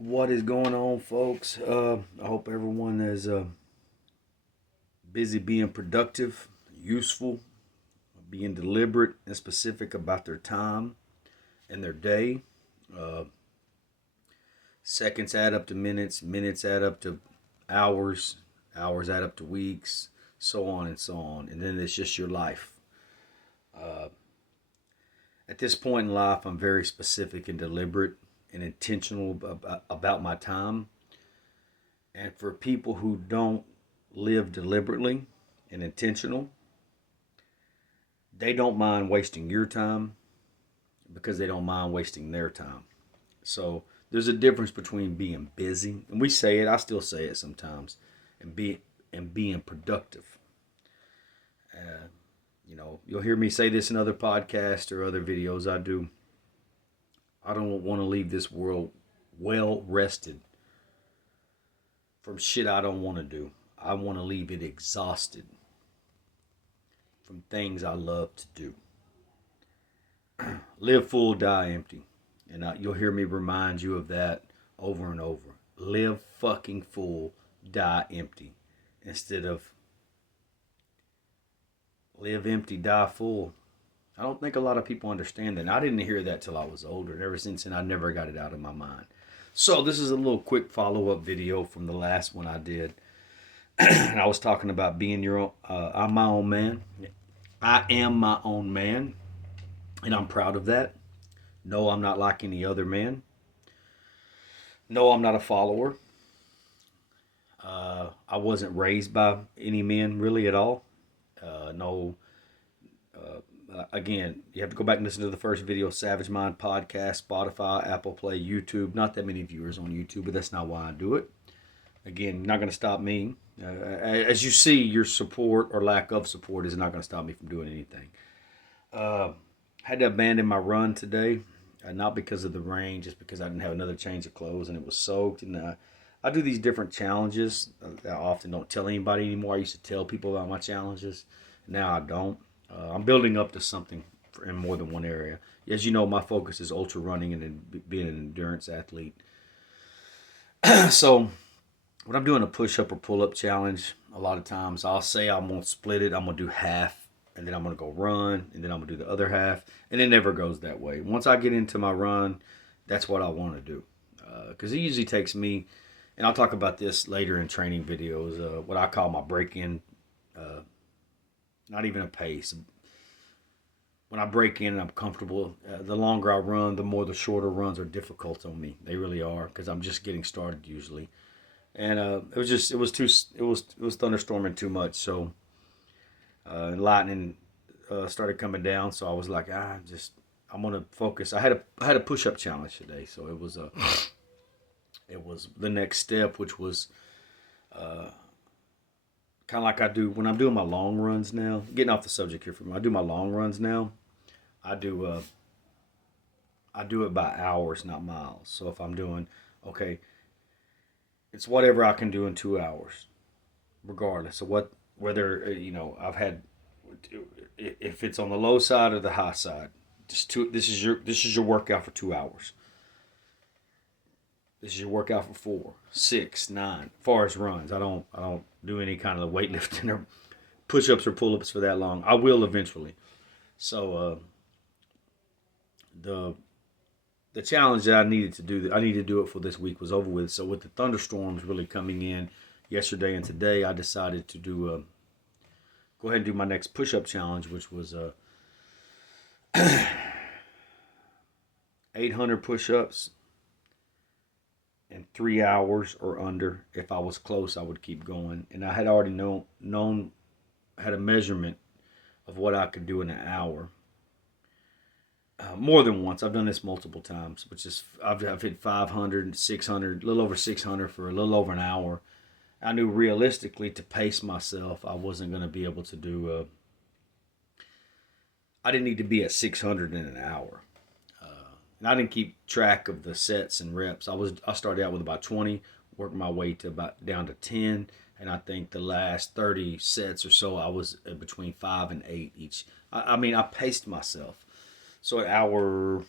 What is going on, folks? I hope everyone is busy being productive, useful, being deliberate and specific about their time and their day. Uh, Seconds add up to minutes, minutes add up to hours, hours add up to weeks, so on and so on. And then it's just your life. Uh, at this point in life, I'm very specific and deliberate and intentional about my time. And for people who don't live deliberately and intentional, they don't mind wasting your time because they don't mind wasting their time. So there's a difference between being busy, and we say it, I still say it sometimes, and being productive. Uh, you'll hear me say this in other podcasts or other videos I do. I don't want to leave this world well rested from shit I don't want to do. I want to leave it exhausted from things I love to do. Live full, die empty. And you'll hear me remind you of that over and over. Live fucking full, die empty. Instead of live empty, die full. I don't think a lot of people understand that. And I didn't hear that till I was older. And ever since then, I never got it out of my mind. So this is a little quick follow-up video from the last one I did. And I was talking about being your own. I'm my own man. I am my own man. And I'm proud of that. No, I'm not like any other man. No, I'm not a follower. I wasn't raised by any men really at all. No. Again, you have to go back and listen to the first video, Savage Mind Podcast, Spotify, Apple Play, YouTube. Not that many viewers on YouTube, but that's not why I do it. Again, not going to stop me. As you see, your support or lack of support is not going to stop me from doing anything. Had to abandon my run today, not because of the rain, just because I didn't have another change of clothes and it was soaked. And I do these different challenges. I often don't tell anybody anymore. I used to tell people about my challenges. Now I don't. I'm building up to something in more than one area. As you know, my focus is ultra running and being an endurance athlete. So when I'm doing a push-up or pull-up challenge, a lot of times I'll say I'm going to split it. I'm going to do half, and then I'm going to go run, and then I'm going to do the other half. And it never goes that way. Once I get into my run, that's what I want to do. Because it usually takes me, and I'll talk about this later in training videos, what I call my break-in, not even a pace. When I break in and I'm comfortable, the longer I run, the more the shorter runs are difficult on me. They really are, because I'm just getting started usually. And it was thunderstorming too much, so lightning started coming down. So I was like, I'm gonna focus. I had a push up challenge today, so it was the next step, which was kind of like I do when I'm doing my long runs now. Getting off the subject here for me, I do my long runs now. I do I do it by hours, not miles. So if I'm doing okay, it's whatever I can do in 2 hours, regardless of whether I've had, if it's on the low side or the high side. This is your workout for 2 hours. This is your workout for 4, 6, 9. As far as runs, I don't do any kind of weightlifting or push ups or pull ups for that long. I will eventually. So the the challenge that I needed to do it for this week was over with. So with the thunderstorms really coming in yesterday and today, I decided to go ahead and do my next push up challenge, which was 800 push ups in 3 hours or under. If I was close, I would keep going, and I had already known had a measurement of what I could do in an hour. More than once. I've done this multiple times, which is I've hit 500, 600, a little over 600 for a little over an hour. I knew realistically to pace myself, I wasn't going to be able to do. I didn't need to be at 600 in an hour, and I didn't keep track of the sets and reps. I started out with about 20, worked my way to about down to 10, and I think the last 30 sets or so, I was between 5 and 8 each. I mean, I paced myself. So at hour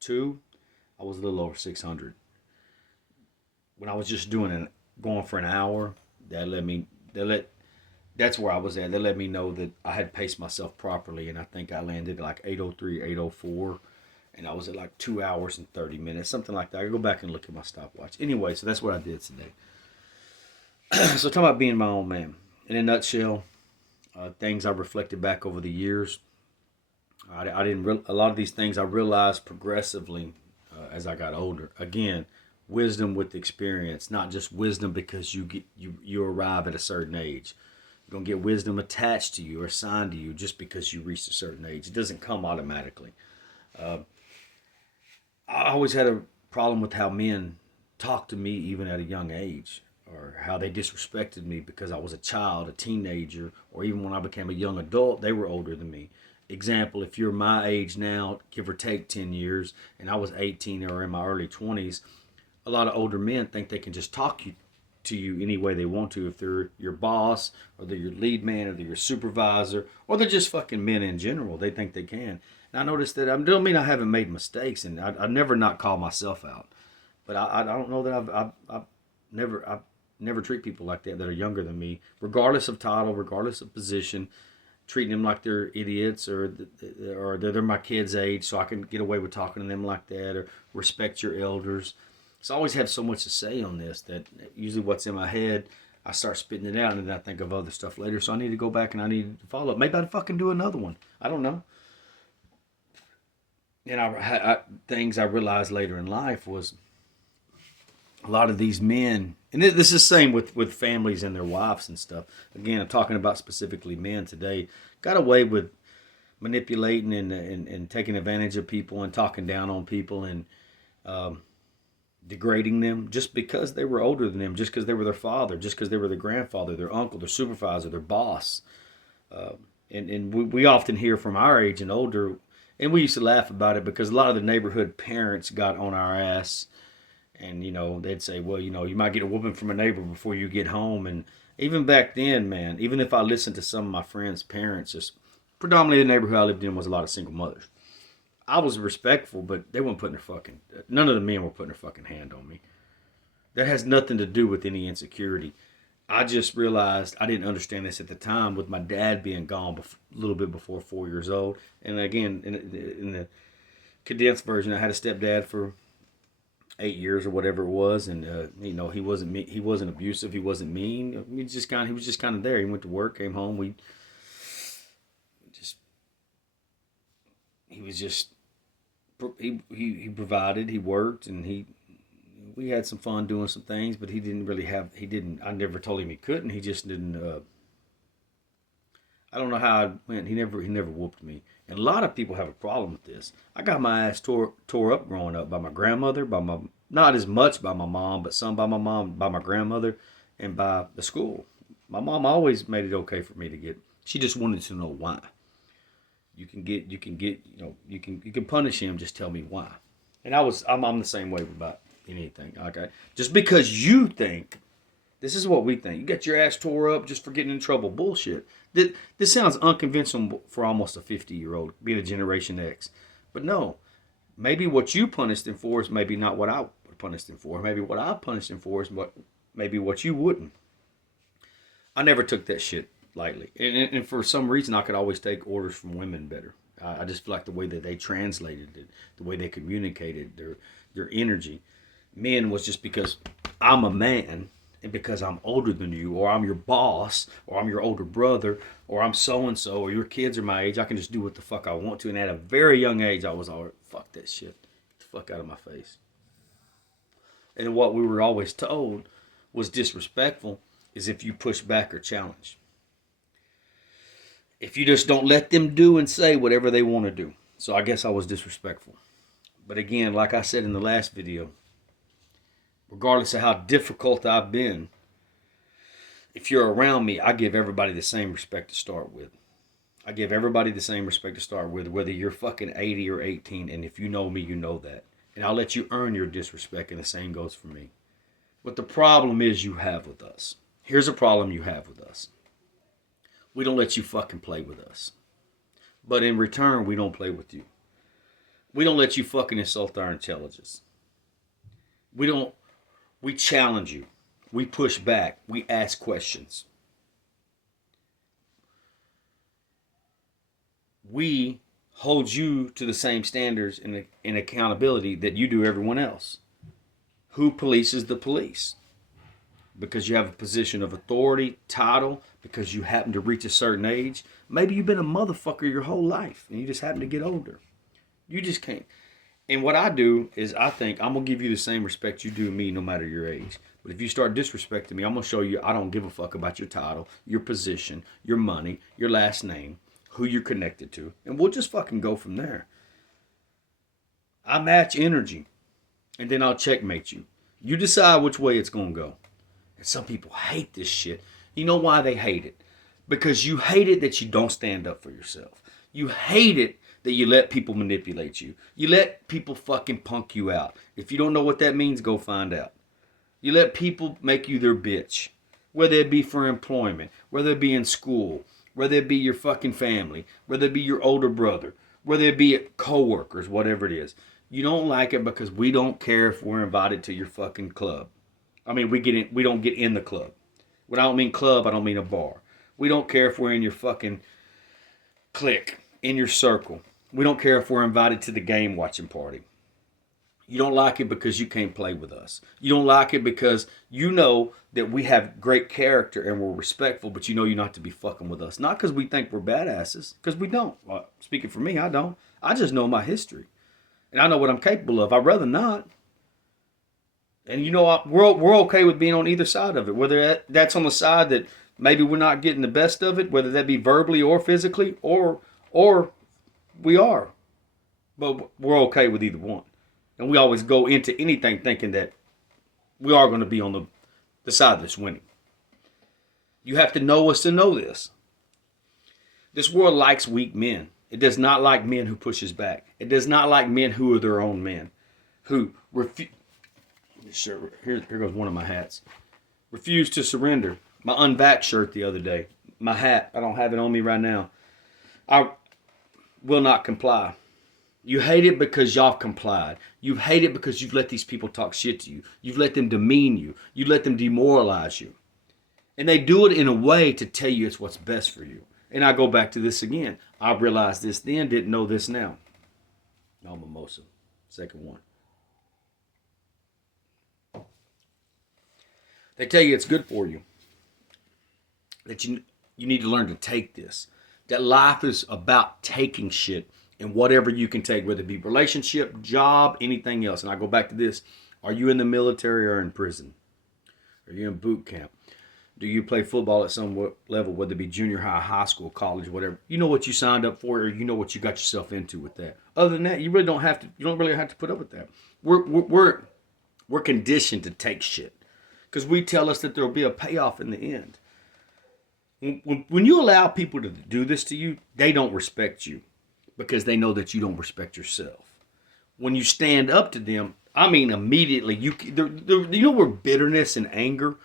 2, I was a little over 600. When I was just going for an hour, that let me, that let, that's where I was at. They let me know that I had paced myself properly, and I think I landed like 8:03, 8:04, and I was at like 2 hours and 30 minutes, something like that. I could go back and look at my stopwatch. Anyway, so that's what I did today. So talking about being my own man. In a nutshell, things I reflected back over the years. I didn't a lot of these things I realized progressively as I got older. Again, wisdom with experience, not just wisdom because you arrive at a certain age. You don't get wisdom attached to you or assigned to you just because you reach a certain age. It doesn't come automatically. Uh, I always had a problem with how men talked to me even at a young age, or how they disrespected me because I was a child, a teenager, or even when I became a young adult, they were older than me. Example, if you're my age now, give or take 10 years, and I was 18 or in my early 20s, a lot of older men think they can just to you any way they want to. If they're your boss, or they're your lead man, or they're your supervisor, or they're just fucking men in general, they think they can. And I noticed that I don't mean I haven't made mistakes, and I never not call myself out, but I don't know that I've never treat people like that are younger than me, regardless of title, regardless of position, treating them like they're idiots, or they're my kid's age, so I can get away with talking to them like that, or respect your elders. So I always have so much to say on this that usually what's in my head, I start spitting it out, and then I think of other stuff later. So I need to go back and I need to follow up. Maybe I'd fucking do another one. I don't know. And things I realized later in life was a lot of these men, and this is the same with families and their wives and stuff. Again, I'm talking about specifically men today, got away with manipulating and taking advantage of people and talking down on people and degrading them just because they were older than them, just because they were their father, just because they were their grandfather, their uncle, their supervisor, their boss. And we often hear from our age and older, and we used to laugh about it because a lot of the neighborhood parents got on our ass. And, they'd say, well, you might get a whooping from a neighbor before you get home. And even back then, man, even if I listened to some of my friends' parents, just predominantly the neighborhood I lived in was a lot of single mothers. I was respectful, but they weren't none of the men were putting their fucking hand on me. That has nothing to do with any insecurity. I just realized I didn't understand this at the time with my dad being gone a little bit before 4 years old. And again, in the condensed version, I had a stepdad for 8 years or whatever it was, and he wasn't abusive, he wasn't mean. He was just kind of there. He went to work, came home. He provided, he worked, and we had some fun doing some things, but I never told him he couldn't. He just didn't. I don't know how it went. He never whooped me. And a lot of people have a problem with this. I got my ass tore up growing up by my grandmother, not as much by my mom, but some by my mom, by my grandmother, and by the school. My mom always made it okay for me to get. She just wanted to know why. You can punish him. Just tell me why. And I'm the same way about anything. Okay, just because you think. This is what we think. You got your ass tore up just for getting in trouble. Bullshit. This sounds unconventional for almost a 50-year-old, being a Generation X. But no, maybe what you punished him for is maybe not what I punished him for. Maybe what I punished him for is maybe what you wouldn't. I never took that shit lightly. And for some reason, I could always take orders from women better. I just feel like the way that they translated it, the way they communicated, their energy. Men was just because I'm a man, and because I'm older than you, or I'm your boss, or I'm your older brother, or I'm so-and-so, or your kids are my age, I can just do what the fuck I want to. And at a very young age, I was all, fuck that shit. Get the fuck out of my face. And what we were always told was disrespectful is if you push back or challenge. If you just don't let them do and say whatever they want to do. So I guess I was disrespectful. But again, like I said in the last video, regardless of how difficult I've been, if you're around me, I give everybody the same respect to start with. I give everybody the same respect to start with, whether you're fucking 80 or 18, and if you know me, you know that. And I'll let you earn your disrespect, and the same goes for me. What the problem is you have with us. Here's a problem you have with us. We don't let you fucking play with us. But in return, we don't play with you. We don't let you fucking insult our intelligence. We don't. We challenge you. We push back. We ask questions. We hold you to the same standards and accountability that you do everyone else. Who polices the police? Because you have a position of authority, title, because you happen to reach a certain age. Maybe you've been a motherfucker your whole life and you just happen to get older. You just can't. And what I do is I think I'm going to give you the same respect you do me no matter your age. But if you start disrespecting me, I'm going to show you I don't give a fuck about your title, your position, your money, your last name, who you're connected to. And we'll just fucking go from there. I match energy. And then I'll checkmate you. You decide which way it's going to go. And some people hate this shit. You know why they hate it? Because you hate it that you don't stand up for yourself. You hate it that you let people manipulate you. You let people fucking punk you out. If you don't know what that means, go find out. You let people make you their bitch. Whether it be for employment, whether it be in school, whether it be your fucking family, whether it be your older brother, whether it be co-workers, whatever it is. You don't like it because we don't care if we're invited to your fucking club. I mean, we don't get in the club. When I don't mean club, I don't mean a bar. We don't care if we're in your fucking clique, in your circle. We don't care if we're invited to the game watching party. You don't like it because you can't play with us. You don't like it because you know that we have great character and we're respectful, but you know you're not to be fucking with us. Not because we think we're badasses, because we don't. Well, speaking for me, I don't. I just know my history. And I know what I'm capable of. I'd rather not. And you know, we're okay with being on either side of it. Whether that's on the side that maybe we're not getting the best of it, whether that be verbally or physically, or we are. But we're okay with either one. And we always go into anything thinking that we are going to be on the side that's winning. You have to know us to know this. This world likes weak men. It does not like men who pushes back. It does not like men who are their own men. Who refuse. Sure, here goes one of my hats. Refuse to surrender. My unbacked shirt the other day. My hat. I don't have it on me right now. I will not comply. You hate it because y'all complied. You hate it because you've let these people talk shit to you. You've let them demean you. You let them demoralize you. And they do it in a way to tell you it's what's best for you. And I go back to this again. I realized this then, didn't know this now. No mimosa. Second one. They tell you it's good for you. That you need to learn to take this. That life is about taking shit and whatever you can take, whether it be relationship, job, anything else. And I go back to this. Are you in the military or in prison? Are you in boot camp? Do you play football at some level, whether it be junior high, high school, college, whatever? You know what you signed up for, or you know what you got yourself into with that. Other than that, you don't really have to put up with that. We're conditioned to take shit. Because we tell us that there will be a payoff in the end. When you allow people to do this to you, they don't respect you because they know that you don't respect yourself. When you stand up to them, I mean immediately, you know where bitterness and anger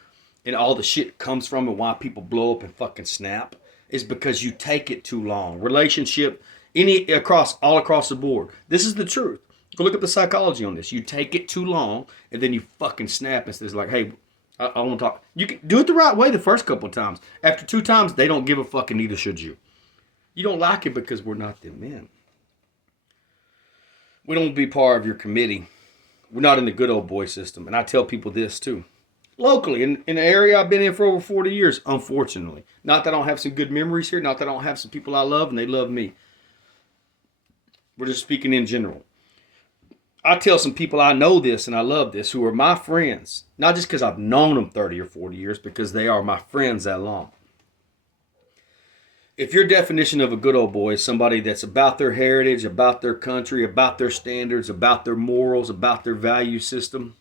and all the shit comes from and why people blow up and fucking snap is because you take it too long. Relationship, all across the board. This is the truth. Go look up the psychology on this. You take it too long and then you fucking snap and it's like, hey, I want to talk. You can do it the right way the first couple of times. After 2 times, they don't give a fuck and neither should you. You don't like it because we're not them men. We don't be part of your committee. We're not in the good old boy system. And I tell people this too. Locally, in the area I've been in for over 40 years, unfortunately. Not that I don't have some good memories here. Not that I don't have some people I love and they love me. We're just speaking in general. I tell some people I know this and I love this who are my friends. Not just because I've known them 30 or 40 years, because they are my friends that long. If your definition of a good old boy is somebody that's about their heritage, about their country, about their standards, about their morals, about their value system,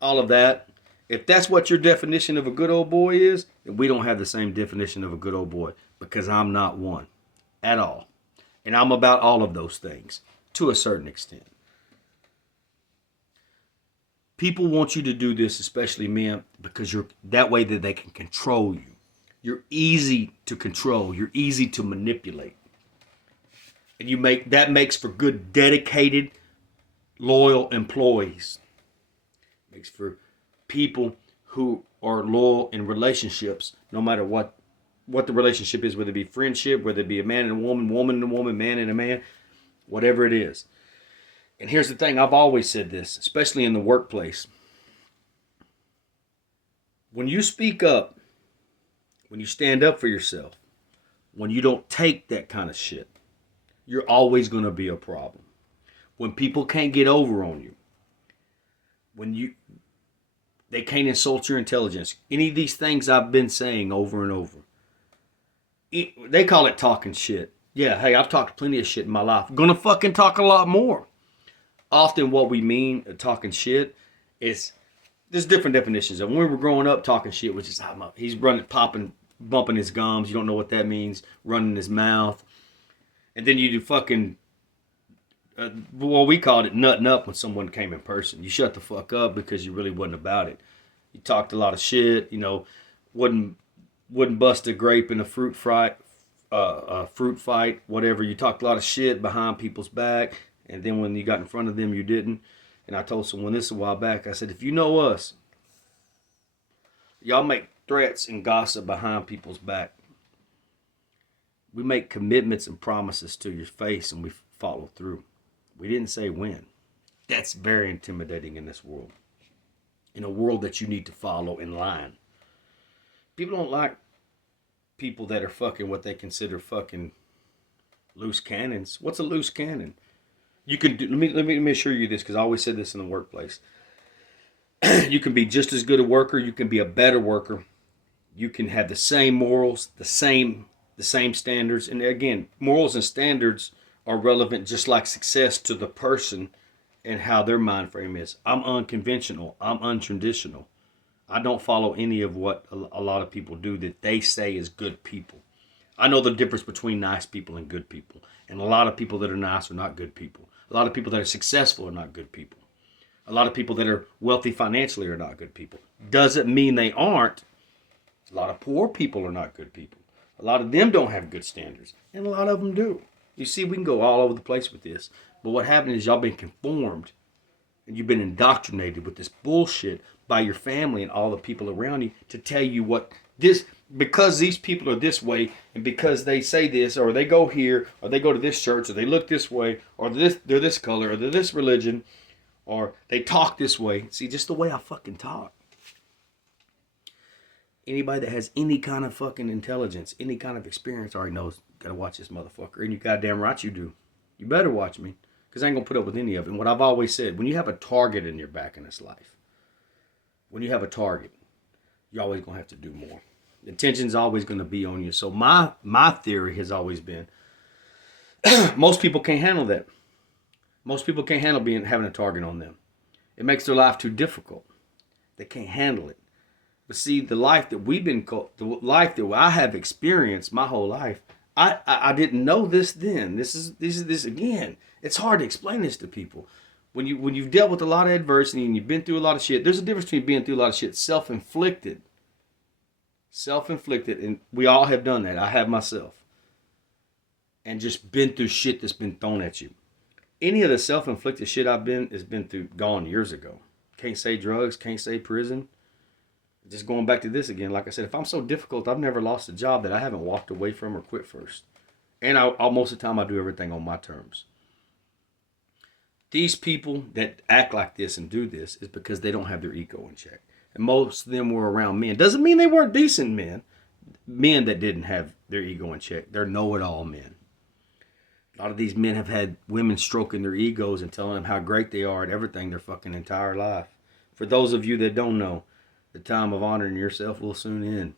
all of that, if that's what your definition of a good old boy is, then we don't have the same definition of a good old boy because I'm not one at all. And I'm about all of those things to a certain extent. People want you to do this, especially men, because you're that way that they can control you. You're easy to control. You're easy to manipulate. And that makes for good, dedicated, loyal employees. Makes for people who are loyal in relationships, no matter what the relationship is, whether it be friendship, whether it be a man and a woman, woman and a woman, man and a man, whatever it is. And here's the thing, I've always said this, especially in the workplace. When you speak up, when you stand up for yourself, when you don't take that kind of shit, you're always going to be a problem. When people can't get over on you, when they can't insult your intelligence, any of these things I've been saying over and over, they call it talking shit. Yeah, hey, I've talked plenty of shit in my life. I'm gonna fucking talk a lot more. Often what we mean talking shit is, there's different definitions of when we were growing up, talking shit was just, he's running, popping, bumping his gums. You don't know what that means. Running his mouth. And then you do fucking, well, we called it nutting up when someone came in person. You shut the fuck up because you really wasn't about it. You talked a lot of shit, you know, wouldn't bust a grape in a fruit fight, whatever. You talked a lot of shit behind people's back, and then when you got in front of them, you didn't. And I told someone this a while back. I said, if you know us, y'all make threats and gossip behind people's back. We make commitments and promises to your face, and we follow through. We didn't say when. That's very intimidating in this world. In a world that you need to follow in line. People don't like people that are fucking what they consider fucking loose cannons. What's a loose cannon? You can do, let me assure you this, because I always said this in the workplace. You can be just as good a worker. You can be a better worker. You can have the same morals, the same standards. And again, morals and standards are relevant just like success to the person and how their mind frame is. I'm unconventional. I'm untraditional. I don't follow any of what a lot of people do that they say is good people. I know the difference between nice people and good people. And a lot of people that are nice are not good people. A lot of people that are successful are not good people. A lot of people that are wealthy financially are not good people. Doesn't mean they aren't. A lot of poor people are not good people. A lot of them don't have good standards. And a lot of them do. You see, we can go all over the place with this. But what happened is y'all been conformed and you've been indoctrinated with this bullshit by your family and all the people around you to tell you what this, because these people are this way and because they say this or they go here or they go to this church or they look this way or they're this color or they're this religion or they talk this way. See, just the way I fucking talk. Anybody that has any kind of fucking intelligence, any kind of experience already knows, gotta watch this motherfucker. And you goddamn right you do. You better watch me. Because I ain't gonna put up with any of it. And what I've always said, when you have a target in your back in this life, when you have a target, you're always gonna have to do more. The tension's always gonna be on you. So my theory has always been, most people can't handle that. Most people can't handle having a target on them. It makes their life too difficult. They can't handle it. But see, the life that I have experienced my whole life, I didn't know this then. This is again. It's hard to explain this to people. When you've dealt with a lot of adversity and you've been through a lot of shit, there's a difference between being through a lot of shit, self-inflicted, and we all have done that. I have myself, and just been through shit that's been thrown at you. Any of the self-inflicted shit I've been through gone years ago. Can't say drugs, can't say prison. Just going back to this again, like I said, if I'm so difficult, I've never lost a job that I haven't walked away from or quit first. And most of the time I do everything on my terms. These people that act like this and do this is because they don't have their ego in check. And most of them were around men. Doesn't mean they weren't decent men. Men that didn't have their ego in check. They're know-it-all men. A lot of these men have had women stroking their egos and telling them how great they are at everything their fucking entire life. For those of you that don't know, the time of honoring yourself will soon end.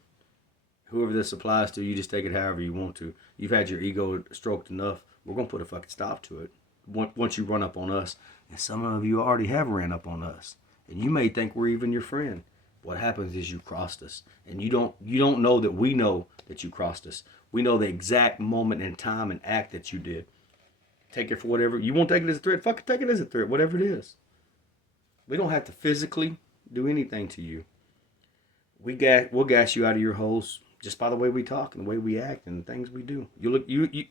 Whoever this applies to, you just take it however you want to. You've had your ego stroked enough. We're going to put a fucking stop to it. Once you run up on us, and some of you already have ran up on us, and you may think we're even your friend. What happens is you crossed us, and you don't know that we know that you crossed us. We know the exact moment in time and act that you did. Take it for whatever you won't take it as a threat. Fucking take it as a threat, whatever it is. We don't have to physically do anything to you. We'll gas you out of your holes just by the way we talk and the way we act and the things we do.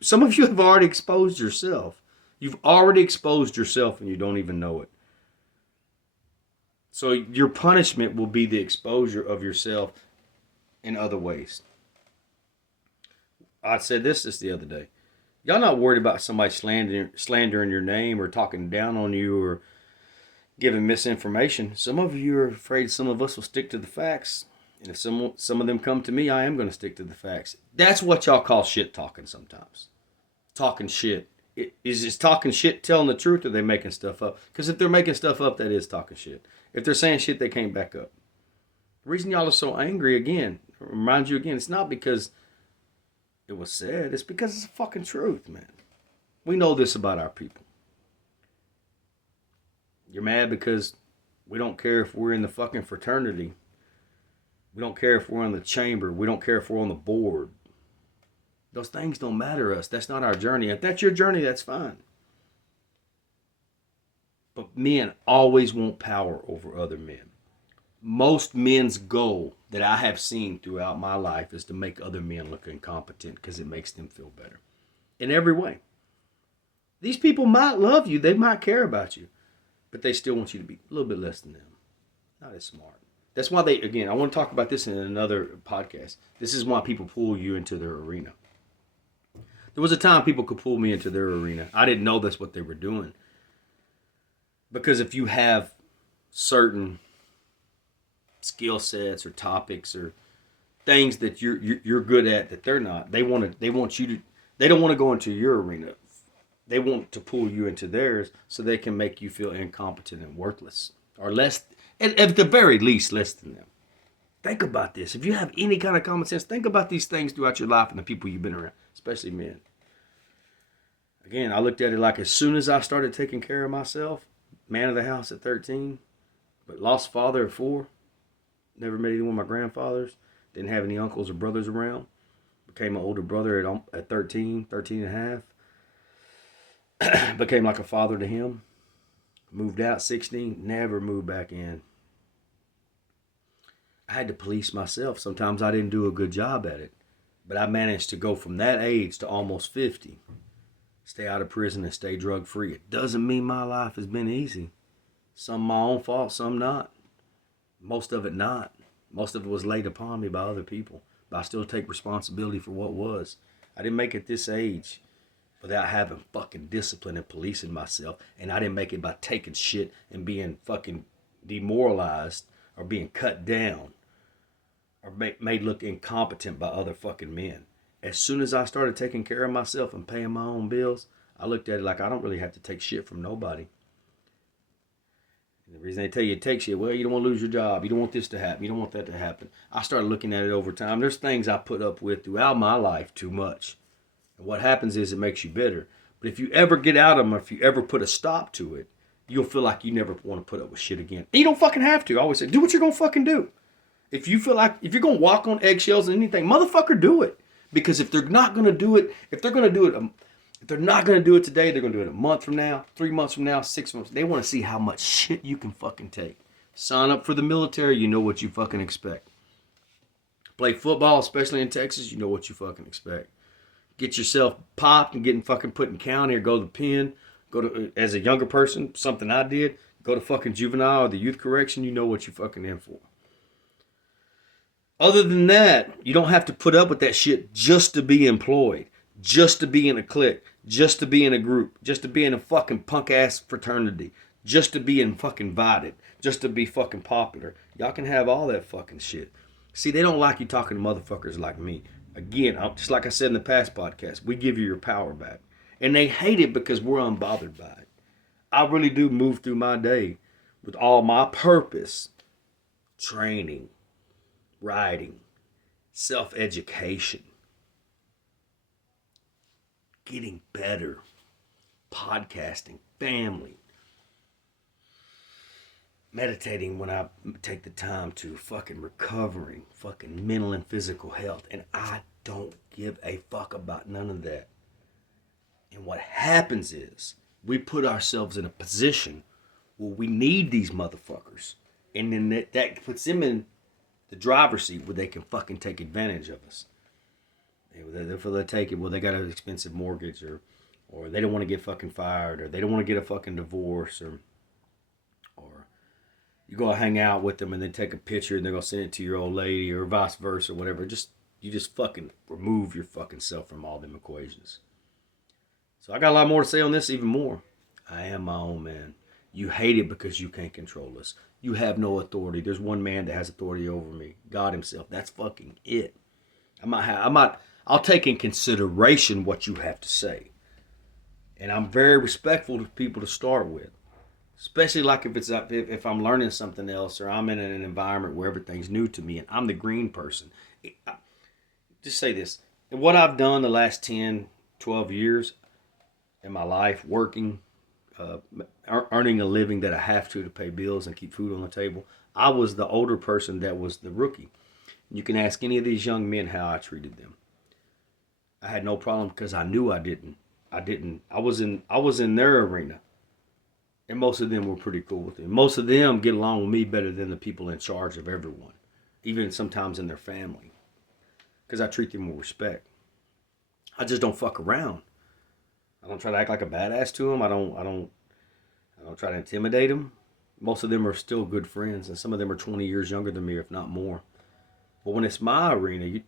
Some of you have already exposed yourself. You've already exposed yourself and you don't even know it. So your punishment will be the exposure of yourself in other ways. I said this just the other day. Y'all not worried about somebody slandering your name or talking down on you or giving misinformation. Some of you are afraid some of us will stick to the facts. And if some of them come to me, I am going to stick to the facts. That's what y'all call shit talking sometimes. Talking shit. Is talking shit telling the truth, or are they making stuff up? Because if they're making stuff up, that is talking shit. If they're saying shit they can't back up. The reason y'all are so angry, again, remind you again, it's not because it was said. It's because it's the fucking truth, man. We know this about our people. You're mad because we don't care if we're in the fucking fraternity. We don't care if we're in the chamber. We don't care if we're on the board. Those things don't matter to us. That's not our journey. If that's your journey, that's fine. But men always want power over other men. Most men's goal that I have seen throughout my life is to make other men look incompetent because it makes them feel better. In every way. These people might love you. They might care about you. But they still want you to be a little bit less than them. Not as smart. That's why again, I want to talk about this in another podcast. This is why people pull you into their arena. There was a time people could pull me into their arena. I didn't know that's what they were doing. Because if you have certain skill sets or topics or things that you're good at that they're not, they want you to, they don't want to go into your arena. They want to pull you into theirs so they can make you feel incompetent and worthless, or less, at the very least, less than them. Think about this. If you have any kind of common sense, think about these things throughout your life and the people you've been around, especially men. Again, I looked at it like as soon as I started taking care of myself, man of the house at 13, but lost father at 4, never met any one of my grandfathers, didn't have any uncles or brothers around, became an older brother at 13 and a half, became like a father to him, moved out 16, never moved back in. I had to police myself. Sometimes I didn't do a good job at it, but I managed to go from that age to almost 50. Stay out of prison and stay drug free. It doesn't mean my life has been easy. Some my own fault, some not. Most of it not. Most of it was laid upon me by other people. But I still take responsibility for what was. I didn't make it this age without having fucking discipline and policing myself. And I didn't make it by taking shit and being fucking demoralized or being cut down or made look incompetent by other fucking men. As soon as I started taking care of myself and paying my own bills, I looked at it like I don't really have to take shit from nobody. And the reason they tell you to take shit, well, you don't want to lose your job. You don't want this to happen. You don't want that to happen. I started looking at it over time. There's things I put up with throughout my life too much. And what happens is it makes you bitter. But if you ever get out of them, or if you ever put a stop to it, you'll feel like you never want to put up with shit again. And you don't fucking have to. I always say, do what you're going to fucking do. If you feel like, if you're going to walk on eggshells and anything, motherfucker, do it. Because if they're not going to do it, if they're not going to do it today, they're going to do it a month from now, 3 months from now, 6 months. They want to see how much shit you can fucking take. Sign up for the military, you know what you fucking expect. Play football, especially in Texas, you know what you fucking expect. Get yourself popped and getting fucking put in county or go to the pen. Go to, as a younger person, something I did, go to fucking juvenile or the youth correction, you know what you fucking in for. Other than that, you don't have to put up with that shit just to be employed, just to be in a clique, just to be in a group, just to be in a fucking punk-ass fraternity, just to be fucking invited, just to be fucking popular. Y'all can have all that fucking shit. See, they don't like you talking to motherfuckers like me. Again, just like I said in the past podcast, we give you your power back. And they hate it because we're unbothered by it. I really do move through my day with all my purpose, training, writing, self-education, getting better, podcasting, family, meditating when I take the time to, fucking recovering, fucking mental and physical health. And I don't give a fuck about none of that. And what happens is we put ourselves in a position where we need these motherfuckers. And then that puts them in the driver's seat where they can fucking take advantage of us. If they take it, well, they got an expensive mortgage, or they don't want to get fucking fired, or they don't want to get a fucking divorce, or you go hang out with them and then take a picture and they're gonna send it to your old lady or vice versa or whatever. You just fucking remove your fucking self from all them equations. So I got a lot more to say on this, even more. I am my own man. You hate it because you can't control us. You have no authority. There's one man that has authority over me, God Himself. That's fucking it. I'll take in consideration what you have to say, and I'm very respectful to people to start with, especially like if I'm learning something else or I'm in an environment where everything's new to me and I'm the green person. Just say this: what I've done the last 10, 12 years in my life, working, earning a living that I have to pay bills and keep food on the table. I was the older person that was the rookie. You can ask any of these young men how I treated them. I had no problem because I knew I didn't. I was in their arena, and most of them were pretty cool with it. Most of them get along with me better than the people in charge of everyone, even sometimes in their family, because I treat them with respect. I just don't fuck around. I don't try to act like a badass to them. I don't try to intimidate them. Most of them are still good friends, and some of them are 20 years younger than me, if not more. But when it's my arena,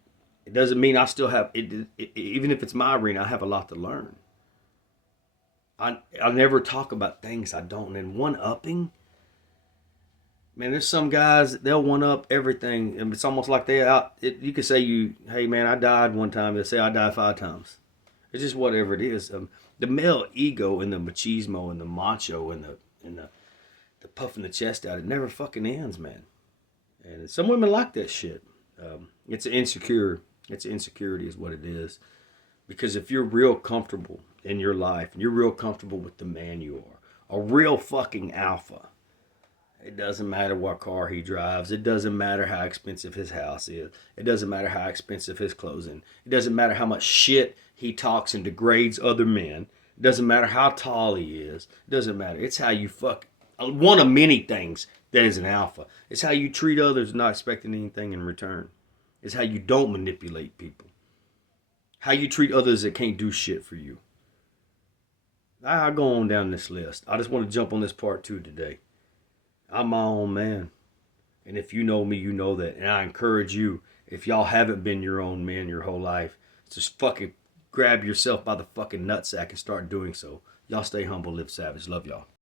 it doesn't mean I still have it. Even if it's my arena, I have a lot to learn. I never talk about things I don't. And one upping, man, there's some guys they'll one up everything, and it's almost like they out. You could say hey man, I died one time. They say I died 5 times. It's just whatever it is. The male ego and the machismo and the macho and the puffing the chest out, it never fucking ends, man. And some women like that shit. It's insecurity is what it is. Because if you're real comfortable in your life and you're real comfortable with the man you are, a real fucking alpha, it doesn't matter what car he drives. It doesn't matter how expensive his house is. It doesn't matter how expensive his clothing. It doesn't matter how much shit he talks and degrades other men. It doesn't matter how tall he is. It doesn't matter. It's how you fuck. One of many things that is an alpha. It's how you treat others not expecting anything in return. It's how you don't manipulate people. How you treat others that can't do shit for you. I go on down this list. I just want to jump on this part 2 today. I'm my own man. And if you know me, you know that. And I encourage you, if y'all haven't been your own man your whole life, just fucking grab yourself by the fucking nutsack and start doing so. Y'all stay humble, live savage. Love y'all.